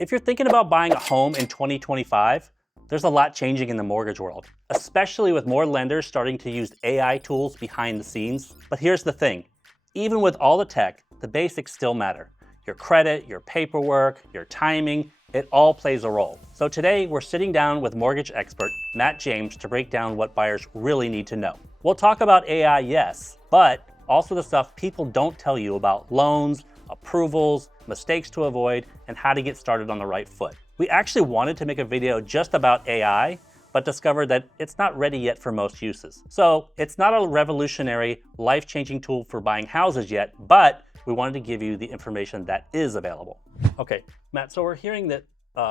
If you're thinking about buying a home in 2025, there's a lot changing in the mortgage world, especially with more lenders starting to use AI tools behind the scenes. But here's the thing, even with all the tech, the basics still matter. Your credit, your paperwork, your timing, it all plays a role. So today we're sitting down with mortgage expert Matt James to break down what buyers really need to know. We'll talk about AI, yes, but also the stuff people don't tell you about loans, approvals, mistakes to avoid, and how to get started on the right foot. We actually wanted to make a video just about AI, but discovered that it's not ready yet for most uses. So it's not a revolutionary, life-changing tool for buying houses yet, but we wanted to give you the information that is available. Okay, Matt, so we're hearing that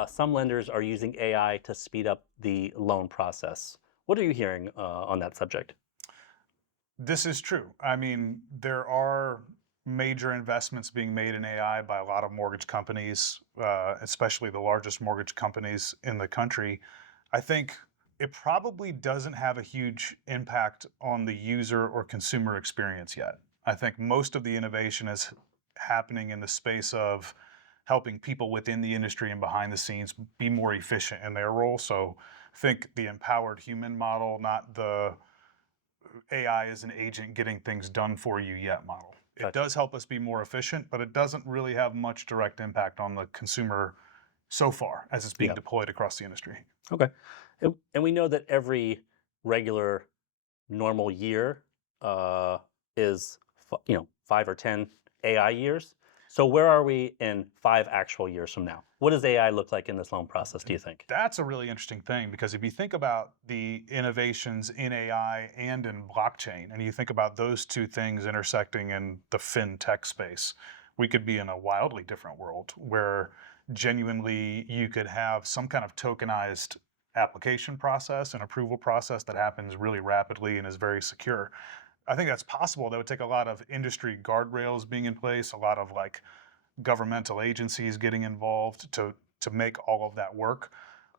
some lenders are using AI to speed up the loan process. What are you hearing on that subject? This is true. I mean, there are major investments being made in AI by a lot of mortgage companies, especially the largest mortgage companies in the country. I think it probably doesn't have a huge impact on the user or consumer experience yet. I think most of the innovation is happening in the space of helping people within the industry and behind the scenes be more efficient in their role. So think the empowered human model, not the AI as an agent getting things done for you yet model. It Gotcha. does help us be more efficient, but it doesn't really have much direct impact on the consumer so far as it's being Yeah. deployed across the industry. Okay. And we know that every regular normal year is 5 or 10 AI years. So where are we in 5 actual years from now? What does AI look like in this loan process, do you think? That's a really interesting thing because if you think about the innovations in AI and in blockchain, and you think about those two things intersecting in the fintech space, we could be in a wildly different world where genuinely you could have some kind of tokenized application process and approval process that happens really rapidly and is very secure. I think that's possible. That would take a lot of industry guardrails being in place, a lot of like governmental agencies getting involved to make all of that work.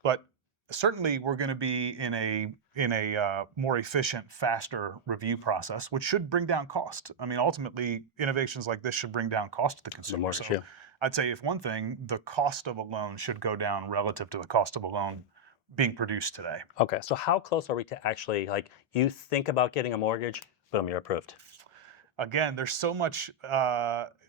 But certainly, we're going to be in a more efficient, faster review process, which should bring down cost. I mean, ultimately, innovations like this should bring down cost to the The consumer. mortgage, So yeah. I'd say if one thing, the cost of a loan should go down relative to the cost of a loan being produced today. Okay, so how close are we to actually, like, you think about getting a mortgage, boom, you're approved. Again, there's so much,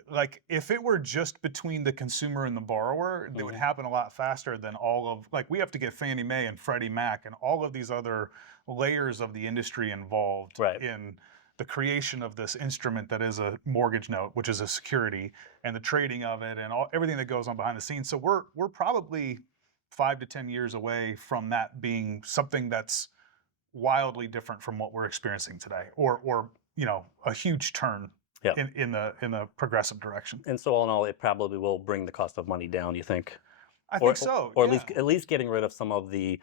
like if it were just between the consumer and the borrower, it would Mhm. happen a lot faster than all of, like we have to get Fannie Mae and Freddie Mac and all of these other layers of the industry involved Right. in the creation of this instrument that is a mortgage note, which is a security, and the trading of it and everything that goes on behind the scenes. So we're probably 5 to 10 years away from that being something that's wildly different from what we're experiencing today, or a huge turn Yeah. in the progressive direction. And so all in all, it probably will bring the cost of money down, you think? I Or think so. or Yeah. at least getting rid of some of the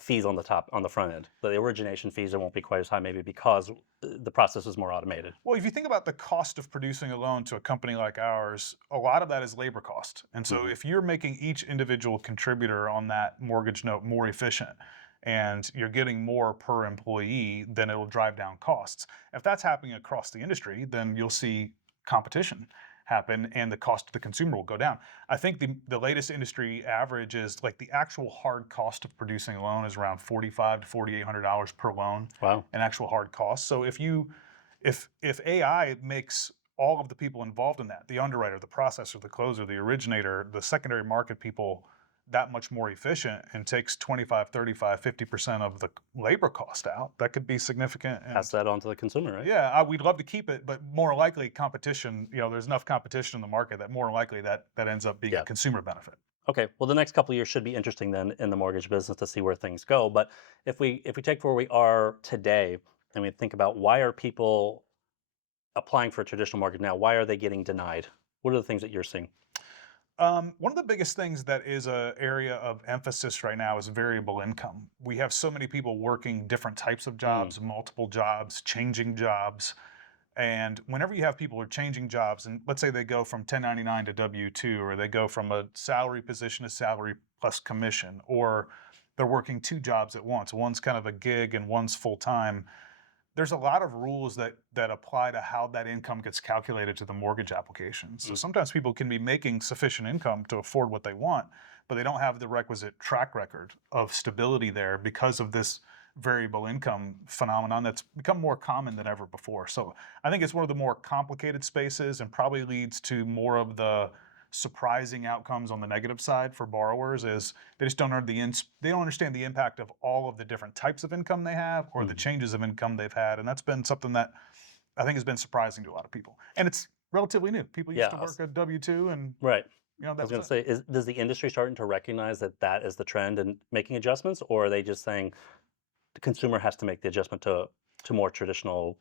fees on the front end. The origination fees, it won't be quite as high maybe because the process is more automated. Well, if you think about the cost of producing a loan to a company like ours, a lot of that is labor cost. And so Mhm. if you're making each individual contributor on that mortgage note more efficient and you're getting more per employee, then it'll drive down costs. If that's happening across the industry, then you'll see competition happen and the cost to the consumer will go down. I think the latest industry average is like the actual hard cost of producing a loan is around $4,500 to $4,800 per loan, Wow. an actual hard cost. So if AI makes all of the people involved in that, the underwriter, the processor, the closer, the originator, the secondary market people, that much more efficient and takes 25, 35, 50% of the labor cost out, that could be significant. Pass And that on to the consumer, right? yeah, we'd love to keep it, but more likely competition, there's enough competition in the market that more likely that ends up being a Yeah. consumer benefit. Okay. Well, the next couple of years should be interesting then in the mortgage business to see where things go. But if we take where we are today and we think about why are people applying for a traditional mortgage now? Why are they getting denied? What are the things that you're seeing? One of the biggest things that is a area of emphasis right now is variable income. We have so many people working different types of Mm, jobs, multiple jobs, changing jobs. And whenever you have people who are changing jobs, and let's say they go from 1099 to W-2, or they go from a salary position to salary plus commission, or they're working two jobs at once. One's kind of a gig and one's full time. there's a lot of rules that apply to how that income gets calculated to the mortgage application. So Mm. sometimes people can be making sufficient income to afford what they want, but they don't have the requisite track record of stability there because of this variable income phenomenon that's become more common than ever before. So I think it's one of the more complicated spaces and probably leads to more of the surprising outcomes on the negative side for borrowers is they just don't they don't understand the impact of all of the different types of income they have or the Mhm. changes of income they've had, and that's been something that I think has been surprising to a lot of people. And it's relatively new. People used Yeah, to work a W-2, and right. I that was was going to it. say, does the industry starting to recognize that that is the trend and making adjustments, or are they just saying the consumer has to make the adjustment to more traditional,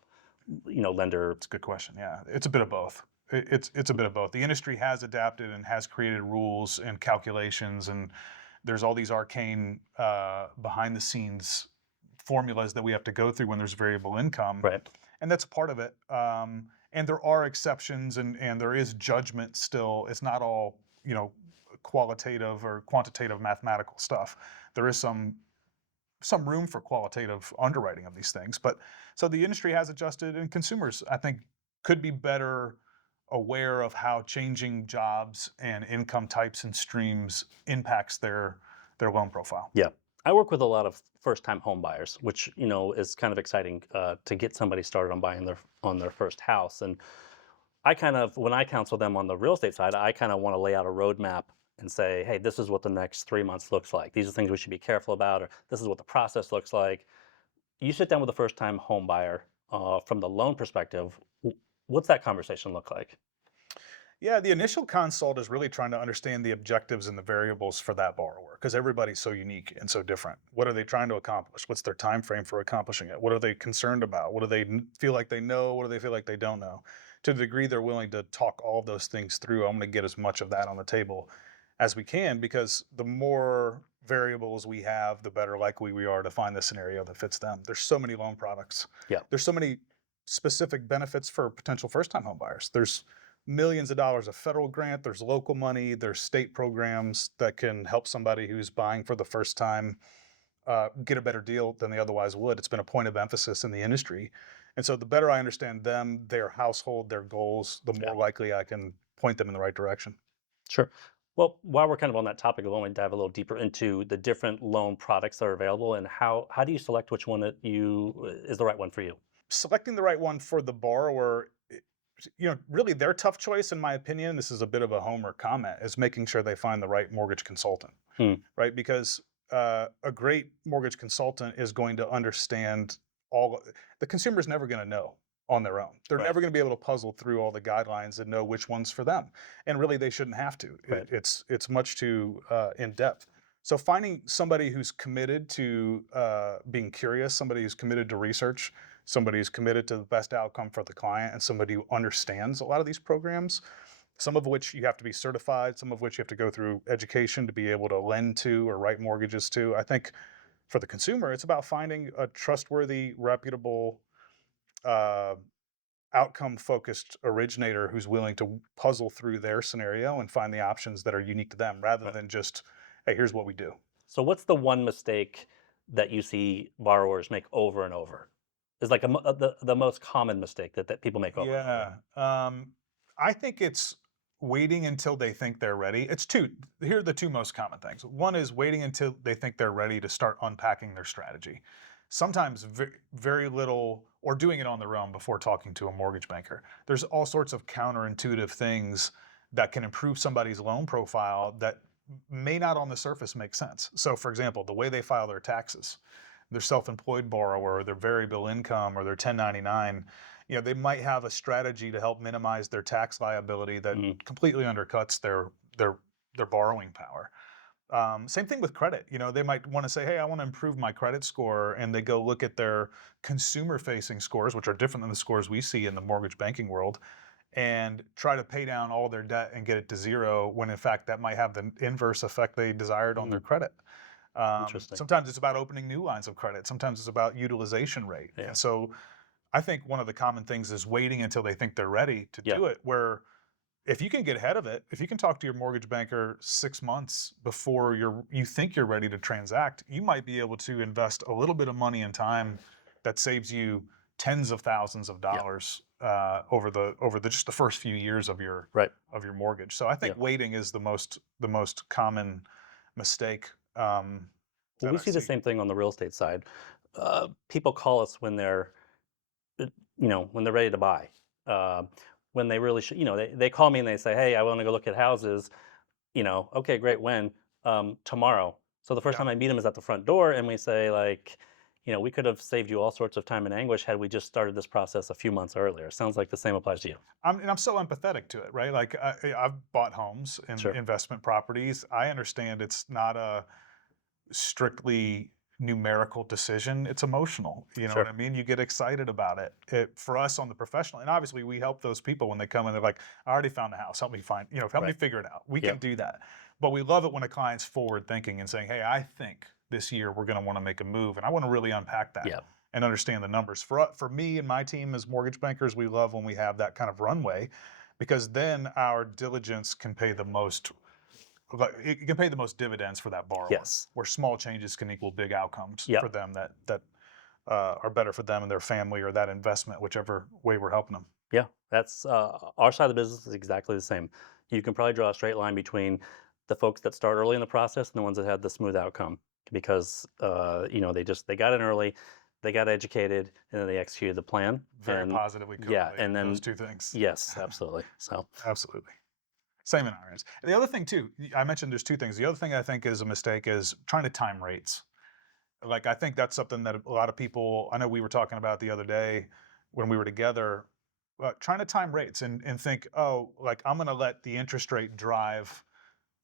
lender? It's a good question. Yeah, it's a bit of both. It's a bit of both. The industry has adapted and has created rules and calculations, and there's all these arcane behind the scenes formulas that we have to go through when there's variable income, Right. and that's a part of it. And there are exceptions, and there is judgment still. It's not all qualitative or quantitative mathematical stuff. There is some room for qualitative underwriting of these things. But so the industry has adjusted, and consumers, I think, could be better aware of how changing jobs and income types and streams impacts their loan profile. Yeah. I work with a lot of first-time home buyers, which is kind of exciting to get somebody started on buying their first house. And I kind of, when I counsel them on the real estate side, I kind of want to lay out a roadmap and say, hey, this is what the next 3 months looks like. These are things we should be careful about, or this is what the process looks like. You sit down with a first-time home buyer from the loan perspective. What's that conversation look like? Yeah, the initial consult is really trying to understand the objectives and the variables for that borrower because everybody's so unique and so different. What are they trying to accomplish? What's their time frame for accomplishing it? What are they concerned about? What do they feel like they know? What do they feel like they don't know? To the degree they're willing to talk all of those things through, I'm going to get as much of that on the table as we can because the more variables we have, the better likely we are to find the scenario that fits them. There's so many loan products. Yeah. There's so many specific benefits for potential first-time home buyers. There's millions of dollars of federal grant, there's local money, there's state programs that can help somebody who's buying for the first time get a better deal than they otherwise would. It's been a point of emphasis in the industry. And so the better I understand them, their household, their goals, the Yeah. more likely I can point them in the right direction. Sure. Well, while we're kind of on that topic, I want to dive a little deeper into the different loan products that are available and how do you select which one that is the right one for you? Selecting the right one for the borrower, really their tough choice, in my opinion, this is a bit of a homer comment, is making sure they find the right mortgage consultant, Hmm. right? Because a great mortgage consultant is going to understand the consumer's never going to know on their own. They're Right. never going to be able to puzzle through all the guidelines and know which one's for them. And really, they shouldn't have to. Right. It's much too in depth. So finding somebody who's committed to being curious, somebody who's committed to research, somebody who's committed to the best outcome for the client, and somebody who understands a lot of these programs, some of which you have to be certified, some of which you have to go through education to be able to lend to or write mortgages to. I think for the consumer, it's about finding a trustworthy, reputable, uh, outcome focused originator who's willing to puzzle through their scenario and find the options that are unique to them rather Right. than just, hey, here's what we do. So what's the one mistake that you see borrowers make over and over? Is like the most common mistake that people make over and over. Yeah. I think it's waiting until they think they're ready. It's two. Here are the two most common things. One is waiting until they think they're ready to start unpacking their strategy. Sometimes very little, or doing it on their own before talking to a mortgage banker. There's all sorts of counterintuitive things that can improve somebody's loan profile that may not on the surface make sense. So, for example, the way they file their taxes, their self-employed borrower, or their variable income, or their 1099, they might have a strategy to help minimize their tax liability that Mm. completely undercuts their borrowing power. Same thing with credit. They might want to say, hey, I want to improve my credit score. And they go look at their consumer facing scores, which are different than the scores we see in the mortgage banking world, and try to pay down all their debt and get it to zero when in fact that might have the inverse effect they desired on their Mm. credit. Interesting. Sometimes it's about opening new lines of credit. Sometimes it's about utilization rate. Yeah. And so I think one of the common things is waiting until they think they're ready to Yeah. do it, where if you can get ahead of it, if you can talk to your mortgage banker 6 months before you think you're ready to transact, you might be able to invest a little bit of money and time that saves you tens of thousands of dollars over the just the first few years of your Right. mortgage. So I think Yeah. waiting is the most common mistake Well, that we I see the see. same thing on the real estate side. People call us when they're, when they're ready to buy. Uh, when they really should, they call me and they say, "Hey, I want to go look at houses." Okay, great. When? Tomorrow. So the first Yeah. time I meet them is at the front door, and we say like, we could have saved you all sorts of time and anguish had we just started this process a few months earlier. Sounds like the same applies to you. I'm so empathetic to it, right? Like I've bought homes and Sure. investment properties. I understand it's not a strictly numerical decision. It's emotional. You know what Sure. I mean? You get excited about it. For us on the professional, and obviously we help those people when they come in. They're like, "I already found a house. Help me find. Help me Right. figure it out." We can Yep. do that, but we love it when a client's forward thinking and saying, "Hey, I think this year we're going to want to make a move, and I want to really unpack that." Yep. And understand the numbers. For me and my team as mortgage bankers, we love when we have that kind of runway, because then our diligence can pay the most. Like, it can pay the most dividends for that borrower, Yes. where small changes can equal big outcomes for Yep. them that are better for them and their family, or that investment, whichever way we're helping them. Yeah. That's our side of the business is exactly the same. You can probably draw a straight line between the folks that start early in the process and the ones that had the smooth outcome because they got in early, they got educated, and then they executed the plan. Very And positively yeah, correlated, and those then two things. yes, absolutely. So Absolutely. Same in our ends. The other thing too, I mentioned there's two things. The other thing I think is a mistake is trying to time rates. Like, I think that's something that a lot of people, I know we were talking about the other day when we were together, trying to time rates and think, oh, like I'm going to let the interest rate drive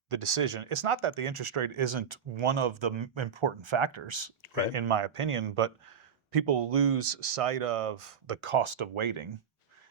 the decision. It's not that the interest rate isn't one of the important factors, right. in my opinion, but people lose sight of the cost of waiting.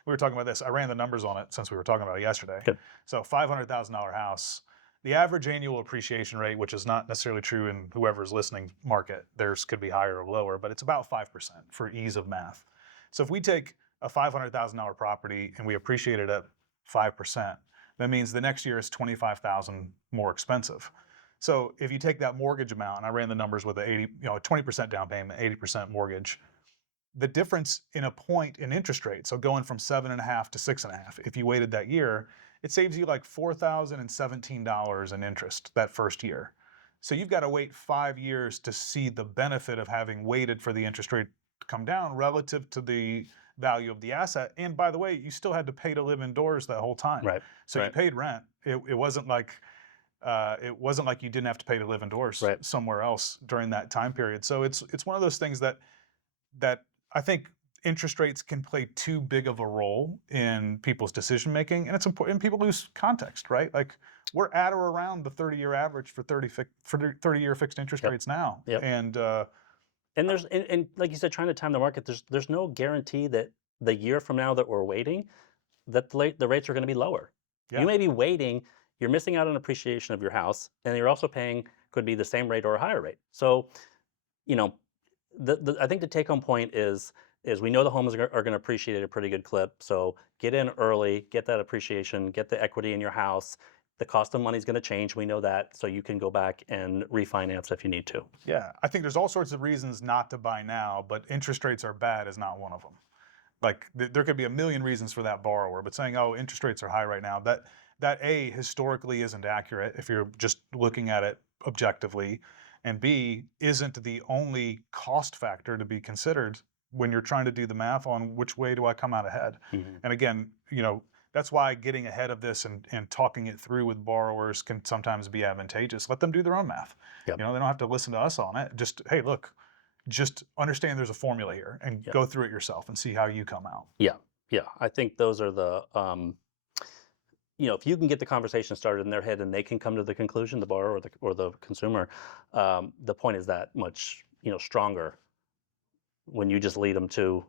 We were talking about this. I ran the numbers on it since we were talking about it yesterday. Good. So $500,000 house, the average annual appreciation rate, which is not necessarily true in whoever's listening market, theirs could be higher or lower, but it's about 5% for ease of math. So if we take a $500,000 property and we appreciate it at 5%, that means the next year is 25,000 more expensive. So if you take that mortgage amount, and I ran the numbers with a 20% down payment, 80% mortgage, the difference in a point in interest rate, so going from 7.5 to 6.5, if you waited that year, it saves you like $4,017 in interest that first year. So you've got to wait 5 years to see the benefit of having waited for the interest rate to come down relative to the value of the asset. And by the way, you still had to pay to live indoors that whole time. Right. So you Right. paid rent. It wasn't like you didn't have to pay to live indoors Right. somewhere else during that time period. So it's one of those things that I think interest rates can play too big of a role in people's decision making, and it's important. And people lose context, right? Like, we're at or around the 30-year average for 30-year fixed interest Yep. rates now, Yep. and And and like you said, trying to time the market, there's no guarantee that the year from now that we're waiting, that the rates are going to be lower. yeah, You may be waiting, you're missing out on appreciation of your house, and you're also paying could be the same rate or a higher rate. So, you know, I think the take home point is we know the homes are going to appreciate at a pretty good clip. So get in early, get that appreciation, get the equity in your house. The cost of money is going to change. We know that, so you can go back and refinance if you need to. yeah. I think there's all sorts of reasons not to buy now, but interest rates are bad is not one of them. Like, there could be a million reasons for that borrower, but saying, oh, interest rates are high right now, that A, historically isn't accurate if you're just looking at it objectively, and B, isn't the only cost factor to be considered when you're trying to do the math on which way do I come out ahead. Mhm. And again, that's why getting ahead of this and talking it through with borrowers can sometimes be advantageous. Let them do their own math. Yep. They don't have to listen to us on it. Just, hey, look, just understand there's a formula here and Yep. go through it yourself and see how you come out. Yeah, yeah. I think those are the if you can get the conversation started in their head and they can come to the conclusion, the borrower or the consumer, the point is that much stronger when you just lead them to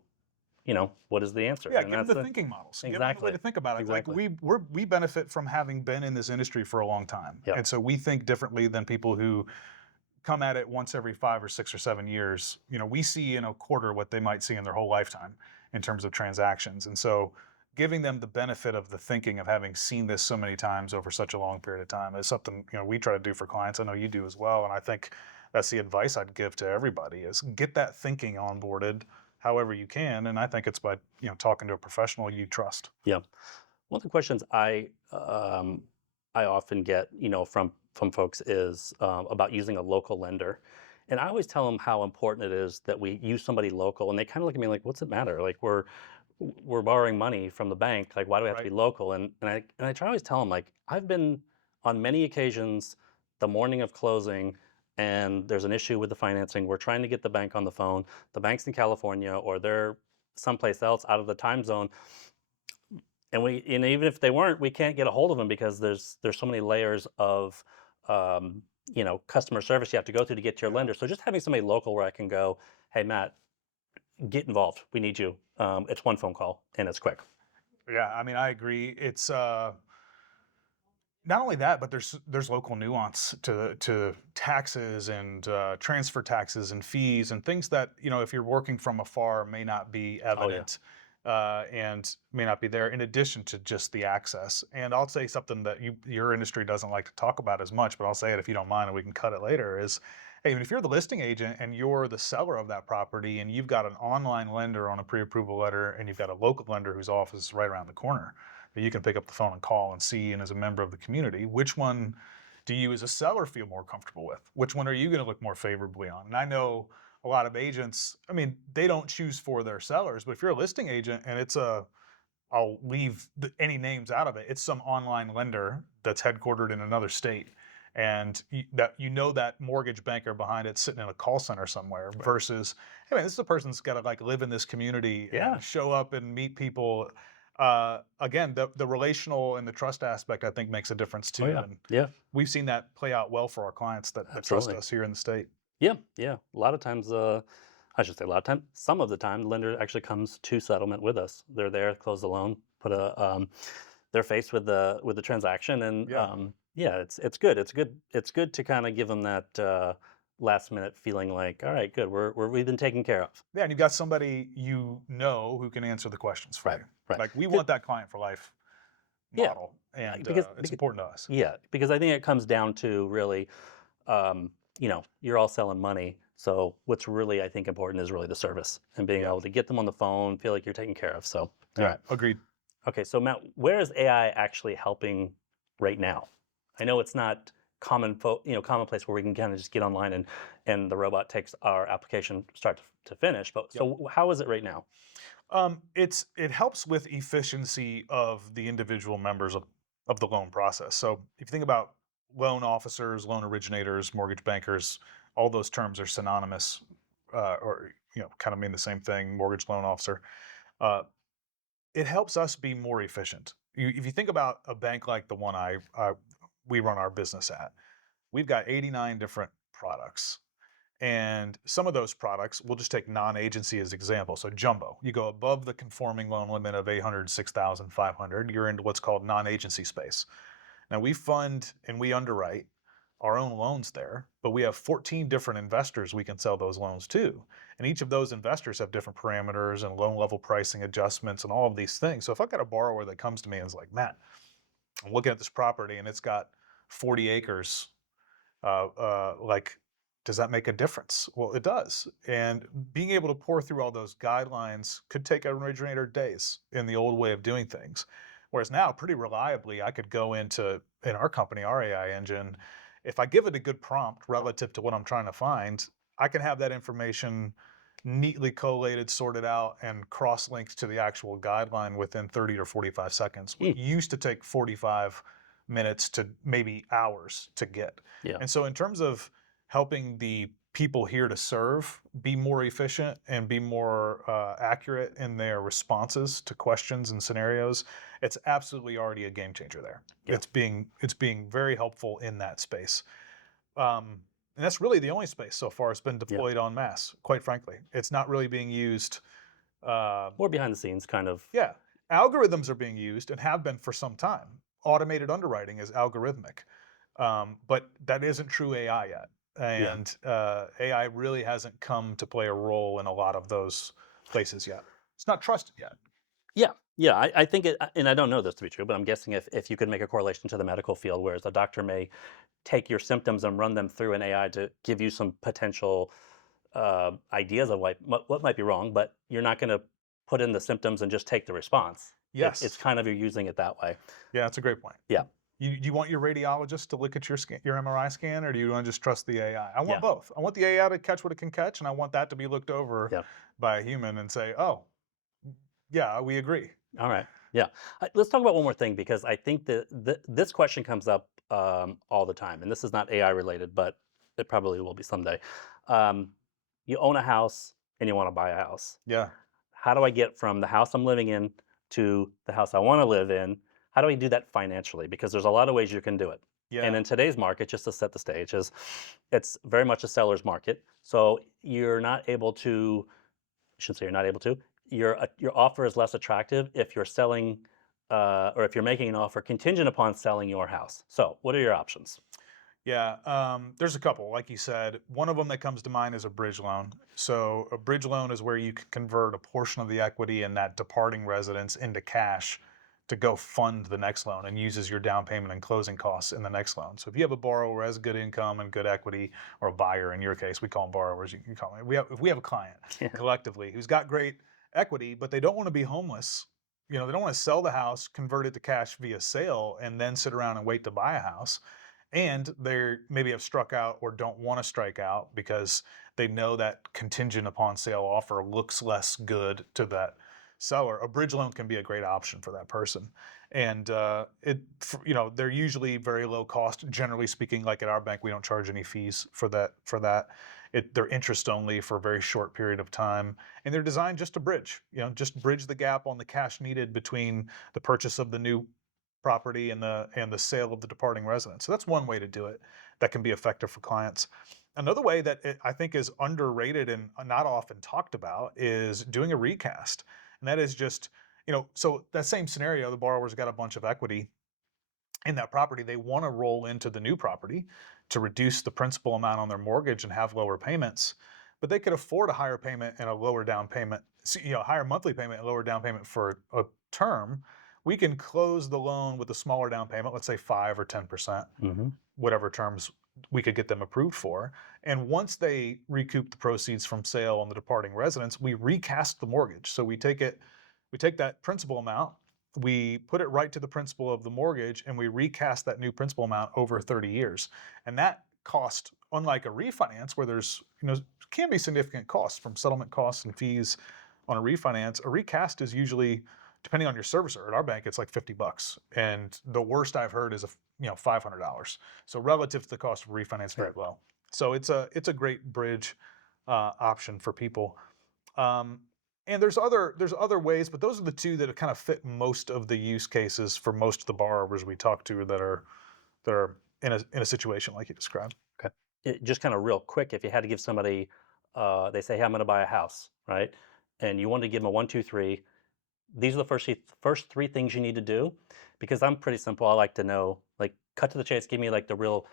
what is the answer, Yeah, and give them that's the thinking models. Give them the way exactly to think about it. Like, exactly. we benefit from having been in this industry for a long time, Yep. and so we think differently than people who come at it once every 5 or 6 or 7 years. We see in a quarter what they might see in their whole lifetime in terms of transactions, and so giving them the benefit of the thinking of having seen this so many times over such a long period of time is something we try to do for clients. I know you do as well, and I think that's the advice I'd give to everybody: is get that thinking onboarded however you can. And I think it's by, talking to a professional you trust. Yeah. One of the questions I often get, from folks is about using a local lender, and I always tell them how important it is that we use somebody local, and they kind of look at me like, "What's it matter? Like we're borrowing money from the bank. Like why do we have to Right. be local?" And I try to always tell them like I've been on many occasions the morning of closing. And there's an issue with the financing. We're trying to get the bank on the phone. The bank's in California or they're someplace else out of the time zone, and even if they weren't, we can't get a hold of them because there's so many layers of customer service you have to go through to get to your Yeah. lender. So just having somebody local where I can go, hey Matt, get involved. We need you. It's one phone call and it's quick. Yeah. I mean, I agree. It's not only that, but there's local nuance to taxes and transfer taxes and fees and things that if you're working from afar may not be Oh yeah. evident and may not be there. In addition to just the access, and I'll say something that your industry doesn't like to talk about as much, but I'll say it if you don't mind, and we can cut it later. Is hey, if you're the listing agent and you're the seller of that property, and you've got an online lender on a pre-approval letter, and you've got a local lender whose office is right around the corner that you can pick up the phone and call and see, and as a member of the community, which one do you as a seller feel more comfortable with? Which one are you going to look more favorably on? And I know a lot of agents, I mean, they don't choose for their sellers, but if you're a listing agent and I'll leave any names out of it, it's some online lender that's headquartered in another state. And that mortgage banker behind it sitting in a call center somewhere versus, hey man, this is a person that's got to like live in this community Yeah. and show up and meet people. Again, the relational and the trust aspect, I think, makes a difference Oh too. yeah. And Yeah. we've seen that play out well for our clients that trust Absolutely. us here in the state. Yeah. Yeah. A lot of times, I should say a lot of times, some of the time, the lender actually comes to settlement with us. They're there, close the loan, put they're faced with the transaction, and Yeah. yeah, it's good. It's good to kind of give them that last minute feeling like, all right, good, we've been taken care of. Yeah, and you've got somebody who can answer the questions for Right. you. Right. Like we want that client for life Yeah. model, and it's Because important to us. yeah, because I think it comes down to really, you're all selling money. So what's really, I think, important is really the service and being Yeah, able to get them on the phone, feel like you're taken care of. So, all yeah, right. agreed. Okay. So, Matt, where is AI actually helping right now? I know it's not commonplace where we can kind of just get online and the robot takes our application start to finish. But Yep. so, how is it right now? It helps with efficiency of the individual members of the loan process. So if you think about loan officers, loan originators, mortgage bankers, all those terms are synonymous, or kind of mean the same thing. Mortgage loan officer. Uh, it helps us be more efficient. If you think about a bank like the one we run our business at, we've got 89 different products. And some of those products, we'll just take non-agency as example. So jumbo, you go above the conforming loan limit of 806,500, you're into what's called non-agency space. Now we fund and we underwrite our own loans there, but we have 14 different investors we can sell those loans to. And each of those investors have different parameters and loan level pricing adjustments and all of these things. So if I've got a borrower that comes to me and is like, Matt, I'm looking at this property and it's got 40 acres, like, does that make a difference? Well, it does. And being able to pour through all those guidelines could take an originator days in the old way of doing things. Whereas now, pretty reliably, I could go in our company, our AI engine, if I give it a good prompt relative to what I'm trying to find, I can have that information neatly collated, sorted out, and cross-linked to the actual guideline within 30 or 45 seconds. What Hmm. used to take 45 minutes to maybe hours to get. Yeah. And so, in terms of helping the people here to serve be more efficient and be more accurate in their responses to questions and scenarios, it's absolutely already a game changer there. Yeah. It's being very helpful in that space. And that's really the only space so far it's been Yeah. deployed en masse, quite frankly. It's not really being used. More behind the scenes, kind of. Yeah, algorithms are being used and have been for some time. Automated underwriting is algorithmic, but that isn't true AI yet. Yeah. And AI really hasn't come to play a role in a lot of those places yet. It's not trusted yet. Yeah, yeah. I think it, and I don't know this to be true, but I'm guessing if you could make a correlation to the medical field, whereas a doctor may take your symptoms and run them through an AI to give you some potential ideas of what might be wrong, but you're not going to put in the symptoms and just take the response. It's Yes. kind of you're using it that way. Yeah, that's a great point. Yeah, Do you want your radiologist to look at your MRI scan, or do you want to just trust the AI? I want yeah, both. I want the AI to catch what it can catch, and I want that to be looked over yeah. by a human and say, "Oh, yeah, we agree." All right. Yeah. Let's talk about one more thing because I think that this question comes up all the time, and this is not AI related, but it probably will be someday. Um, you own a house and you want to buy a house. Yeah, How do I get from the house I'm living in to the house I want to live in? How do I do that financially? Because there's a lot of ways you can do it. And yeah, in today's market, just to set the stage, is it's very much a seller's market. So you're not able to, I shouldn't say you're not able to, your offer is less attractive if you're selling or if you're making an offer contingent upon selling your house. So what are your options? yeah. There's a couple, like you said. One of them that comes to mind is a bridge loan. So a bridge loan is where you can convert a portion of the equity in that departing residence into cash to go fund the next loan and uses your down payment and closing costs in the next loan. So if you have a borrower who has good income and good equity, or a buyer in your case, we call them borrowers, you can call them. If we have a client Yeah. collectively who's got great equity, but they don't want to be homeless, they don't want to sell the house, convert it to cash via sale, and then sit around and wait to buy a house. And they maybe have struck out or don't want to strike out because they know that contingent upon sale offer looks less good to that seller. A bridge loan can be a great option for that person, and they're usually very low cost. Generally speaking, like at our bank, we don't charge any fees for that. They're interest only for a very short period of time, and they're designed just to bridge. Just bridge the gap on the cash needed between the purchase of the new property and the sale of the departing resident. So that's one way to do it that can be effective for clients. Another way that I think is underrated and not often talked about is doing a recast. And that is just, so that same scenario, the borrower's got a bunch of equity in that property. They want to roll into the new property to reduce the principal amount on their mortgage and have lower payments, but they could afford a higher payment and a lower down payment, higher monthly payment and lower down payment for a term. We can close the loan with a smaller down payment, let's say 5 or 10%, Hmm. whatever terms we could get them approved for. And once they recoup the proceeds from sale on the departing residence, we recast the mortgage. So we take that principal amount, we put it right to the principal of the mortgage, and we recast that new principal amount over 30 years. And that cost, unlike a refinance where there's, can be significant costs from settlement costs and fees on a refinance, a recast is usually, depending on your servicer, at our bank, it's like $50. And the worst I've heard is $500. So relative to the cost of refinance, very low. So it's a great bridge option for people. And there's other ways, but those are the two that kind of fit most of the use cases for most of the borrowers we talk to that are in a situation like you described. Okay. Just kind of real quick, if you had to give somebody, they say, "Hey, I'm going to buy a house," right? And you wanted to give them a one, two, three. These are the first three things you need to do, because I'm pretty simple. I like to know, like, cut to the chase. Give me like the real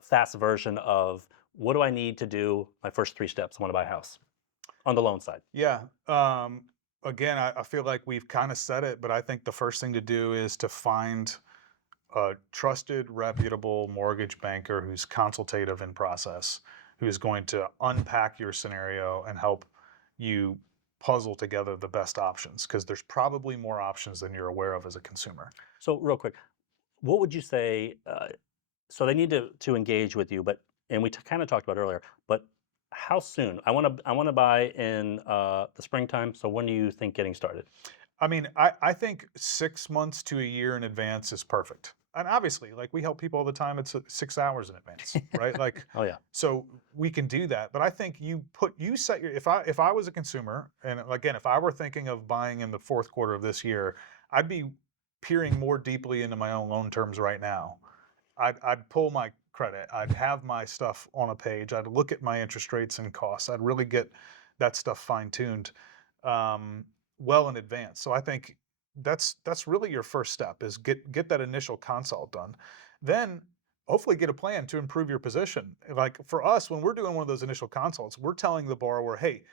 fast version of what do I need to do. My first three steps. I want to buy a house on the loan side. Yeah. Again, I feel like we've kind of said it, but I think the first thing to do is to find a trusted, reputable mortgage banker who's consultative in process, who is going to unpack your scenario and help you puzzle together the best options, because there's probably more options than you're aware of as a consumer. So real quick, what would you say? So they need to engage with you, but and we kind of talked about earlier, but how soon? I want to buy in the springtime. So when do you think getting started? I mean, I think 6 months to a year in advance is perfect. And obviously, like, we help people all the time, it's 6 hours in advance, right? Like, Oh yeah. so we can do that. But I think you set your, if I was a consumer, and again, if I were thinking of buying in the fourth quarter of this year, I'd be peering more deeply into my own loan terms right now. I'd pull my credit. I'd have my stuff on a page. I'd look at my interest rates and costs. I'd really get that stuff fine tuned well in advance. So I think that's really your first step, is get that initial consult done. Then hopefully get a plan to improve your position. Like for us, when we're doing one of those initial consults, we're telling the borrower, hey,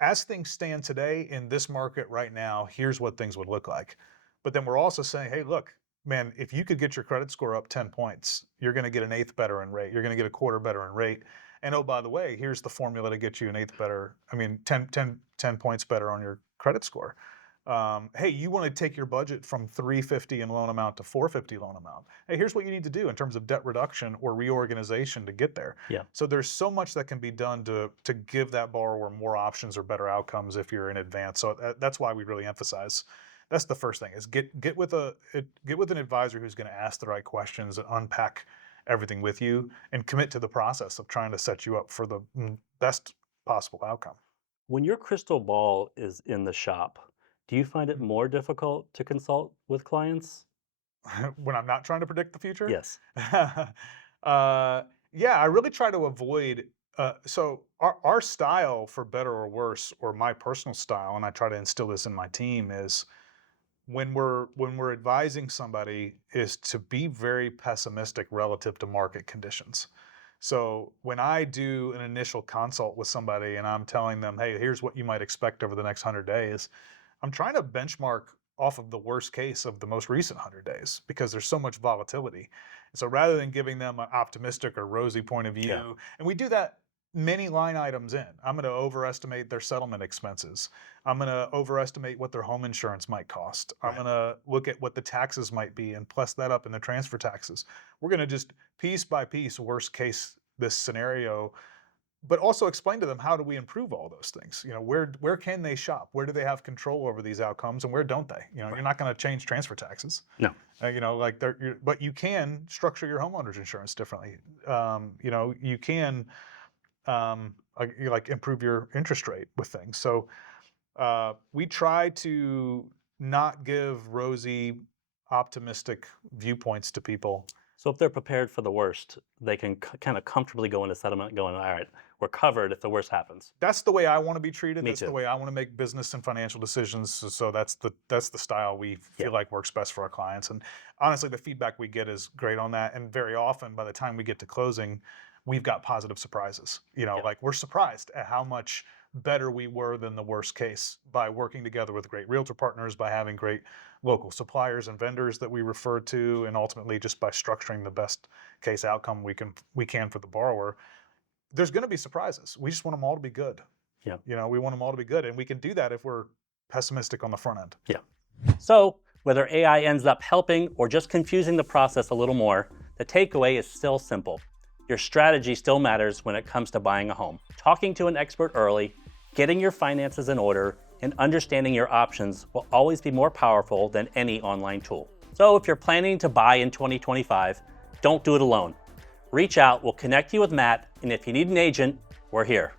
as things stand today in this market right now, here's what things would look like. But then we're also saying, hey, look, man, if you could get your credit score up 10 points, you're going to get an eighth better in rate. You're going to get a quarter better in rate. And oh, by the way, here's the formula to get you an eighth better, 10 points better on your credit score. Hey, you want to take your budget from 350 in loan amount to 450 loan amount. Hey, here's what you need to do in terms of debt reduction or reorganization to get there. Yeah. So there's so much that can be done to give that borrower more options or better outcomes if you're in advance. So that's why we really emphasize. That's the first thing is get with an advisor who's going to ask the right questions and unpack everything with you and commit to the process of trying to set you up for the best possible outcome. When your crystal ball is in the shop, do you find it more difficult to consult with clients? When I'm not trying to predict the future? Yes. Yeah, I really try to avoid. So our style, for better or worse, or my personal style, and I try to instill this in my team, is when we're advising somebody, is to be very pessimistic relative to market conditions. So when I do an initial consult with somebody and I'm telling them, hey, here's what you might expect over the next 100 days, I'm trying to benchmark off of the worst case of the most recent 100 days because there's so much volatility. So rather than giving them an optimistic or rosy point of view, Yeah. and we do that many line items in. I'm going to overestimate their settlement expenses. I'm going to overestimate what their home insurance might cost. I'm going to look at what the taxes might be and plus that up in the transfer taxes. We're going to just piece by piece, worst case this scenario, but also explain to them how do we improve all those things. Where can they shop? Where do they have control over these outcomes, and where don't they? You're not going to change transfer taxes. No. But you can structure your homeowner's insurance differently. You can improve your interest rate with things. So we try to not give rosy, optimistic viewpoints to people. So if they're prepared for the worst, they can kind of comfortably go into settlement going, all right, we're covered if the worst happens. That's the way I want to be treated. Me That's too. the way I want to make business and financial decisions. So that's the style we feel like works best for our clients. And honestly, the feedback we get is great on that. And very often, by the time we get to closing, we've got positive surprises. Like we're surprised at how much better we were than the worst case by working together with great realtor partners, by having great local suppliers and vendors that we refer to, and ultimately just by structuring the best case outcome we can for the borrower. There's going to be surprises. We just want them all to be good. Yeah. We want them all to be good, and we can do that if we're pessimistic on the front end. Yeah. So whether AI ends up helping or just confusing the process a little more, the takeaway is still simple. Your strategy still matters when it comes to buying a home. Talking to an expert early, getting your finances in order, and understanding your options will always be more powerful than any online tool. So if you're planning to buy in 2025, don't do it alone. Reach out, we'll connect you with Matt, and if you need an agent, we're here.